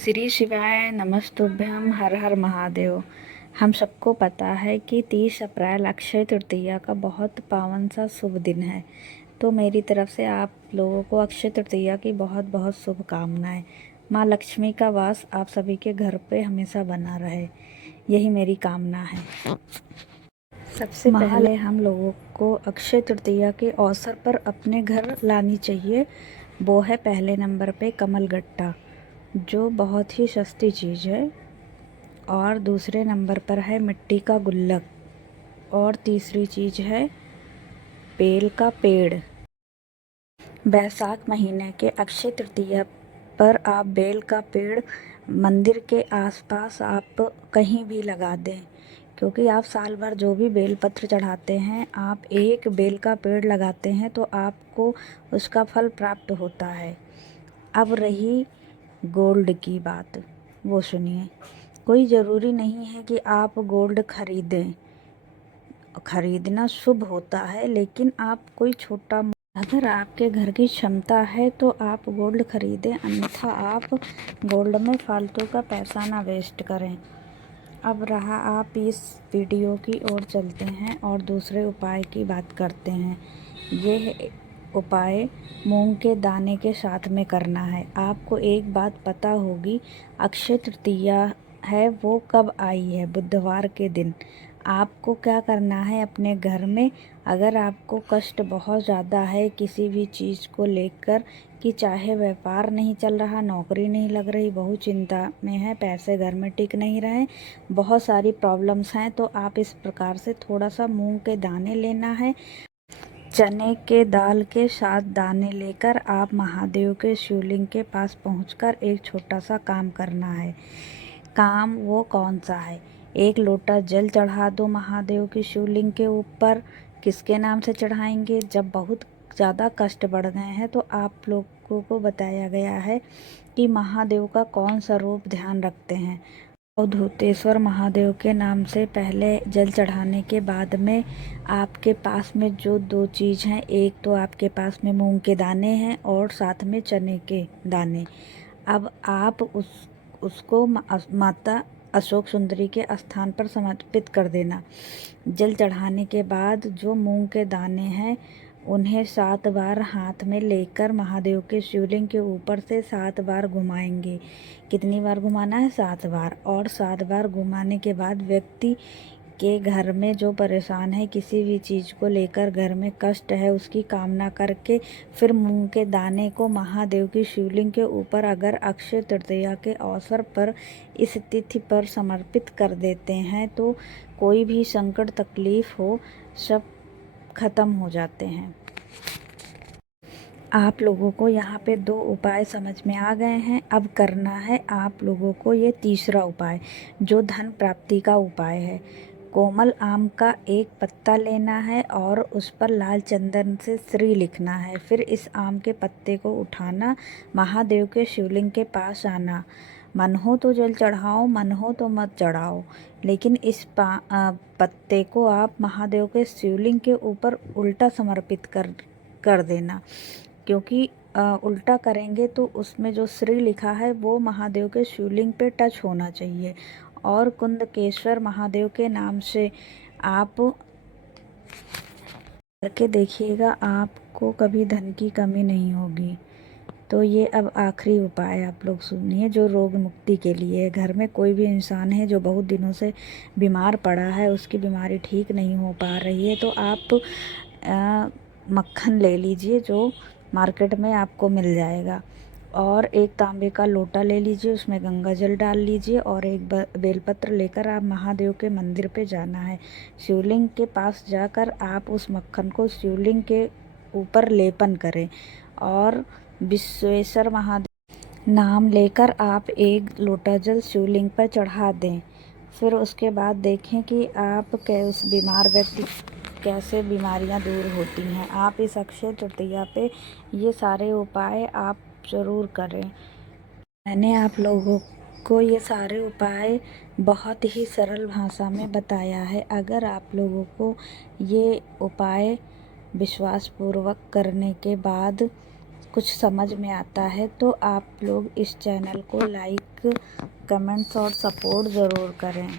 श्री शिवाय नमस्तुभ्यम हर हर महादेव। हम सबको पता है कि 30 अप्रैल अक्षय तृतीया का बहुत पावन सा शुभ दिन है। तो मेरी तरफ से आप लोगों को अक्षय तृतीया की बहुत बहुत शुभकामनाएं। माँ लक्ष्मी का वास आप सभी के घर पे हमेशा बना रहे, यही मेरी कामना है। सबसे पहले हम लोगों को अक्षय तृतीया के अवसर पर अपने घर लानी चाहिए, वो है पहले नंबर पे कमल गट्टा, जो बहुत ही सस्ती चीज़ है। और दूसरे नंबर पर है मिट्टी का गुल्लक। और तीसरी चीज़ है बेल का पेड़। बैसाख महीने के अक्षय तृतीया पर आप बेल का पेड़ मंदिर के आसपास आप कहीं भी लगा दें, क्योंकि आप साल भर जो भी बेलपत्र चढ़ाते हैं, आप एक बेल का पेड़ लगाते हैं तो आपको उसका फल प्राप्त होता है। अब रही गोल्ड की बात, वो सुनिए। कोई ज़रूरी नहीं है कि आप गोल्ड खरीदें, खरीदना शुभ होता है, लेकिन आप कोई छोटा अगर आपके घर की क्षमता है तो आप गोल्ड खरीदें, अन्यथा आप गोल्ड में फालतू का पैसा ना वेस्ट करें। अब रहा, आप इस वीडियो की ओर चलते हैं और दूसरे उपाय की बात करते हैं। ये उपाय मूंग के दाने के साथ में करना है। आपको एक बात पता होगी, अक्षय तृतीया है वो कब आई है? बुधवार के दिन। आपको क्या करना है अपने घर में, अगर आपको कष्ट बहुत ज़्यादा है किसी भी चीज़ को लेकर, कि चाहे व्यापार नहीं चल रहा, नौकरी नहीं लग रही, बहुत चिंता में है, पैसे घर में टिक नहीं रहे, बहुत सारी प्रॉब्लम्स हैं, तो आप इस प्रकार से थोड़ा सा मूंग के दाने लेना है। चने के दाल के 7 दाने लेकर आप महादेव के शिवलिंग के पास पहुंचकर एक छोटा सा काम करना है। काम वो कौन सा है? 1 लोटा जल चढ़ा दो महादेव की शिवलिंग के ऊपर। किसके नाम से चढ़ाएंगे? जब बहुत ज़्यादा कष्ट बढ़ गए हैं तो आप लोगों को बताया गया है कि महादेव का कौन सा रूप ध्यान रखते हैं। अवधूतेश्वर महादेव के नाम से पहले जल चढ़ाने के बाद में आपके पास में जो 2 चीज़ हैं, एक तो आपके पास में मूंग के दाने हैं और साथ में चने के दाने। अब आप उसको माता अशोक सुंदरी के स्थान पर समर्पित कर देना। जल चढ़ाने के बाद जो मूंग के दाने हैं उन्हें 7 बार हाथ में लेकर महादेव के शिवलिंग के ऊपर से 7 बार घुमाएंगे। कितनी बार घुमाना है? 7 बार। और 7 बार घुमाने के बाद व्यक्ति के घर में जो परेशान है, किसी भी चीज़ को लेकर घर में कष्ट है, उसकी कामना करके फिर मूंग के दाने को महादेव की शिवलिंग के ऊपर अगर अक्षय तृतीया के अवसर पर इस तिथि पर समर्पित कर देते हैं तो कोई भी संकट तकलीफ हो, सब खत्म हो जाते हैं। आप लोगों को यहाँ पे 2 उपाय समझ में आ गए हैं। अब करना है आप लोगों को ये तीसरा उपाय, जो धन प्राप्ति का उपाय है। कोमल आम का एक पत्ता लेना है और उस पर लाल चंदन से श्री लिखना है। फिर इस आम के पत्ते को उठाना, महादेव के शिवलिंग के पास आना। मन हो तो जल चढ़ाओ, मन हो तो मत चढ़ाओ, लेकिन इस पत्ते को आप महादेव के शिवलिंग के ऊपर उल्टा समर्पित कर देना, क्योंकि उल्टा करेंगे तो उसमें जो श्री लिखा है वो महादेव के शिवलिंग पे टच होना चाहिए। और कुंदकेश्वर महादेव के नाम से आप करके देखिएगा, आपको कभी धन की कमी नहीं होगी। तो ये अब आखिरी उपाय आप लोग सुनिए, जो रोग मुक्ति के लिए है। घर में कोई भी इंसान है जो बहुत दिनों से बीमार पड़ा है, उसकी बीमारी ठीक नहीं हो पा रही है, तो आप मक्खन ले लीजिए जो मार्केट में आपको मिल जाएगा, और एक तांबे का लोटा ले लीजिए, उसमें गंगा जल डाल लीजिए और एक बेलपत्र लेकर आप महादेव के मंदिर पे जाना है। शिवलिंग के पास जाकर आप उस मक्खन को शिवलिंग के ऊपर लेपन करें और विश्वेश्वर महादेव नाम लेकर आप एक लोटा जल शिवलिंग पर चढ़ा दें। फिर उसके बाद देखें कि आप उस बीमार व्यक्ति कैसे बीमारियां दूर होती हैं। आप इस अक्षय तृतीया पे ये सारे उपाय आप ज़रूर करें। मैंने आप लोगों को ये सारे उपाय बहुत ही सरल भाषा में बताया है। अगर आप लोगों को ये उपाय विश्वासपूर्वक करने के बाद कुछ समझ में आता है तो आप लोग इस चैनल को लाइक, कमेंट्स और सपोर्ट ज़रूर करें।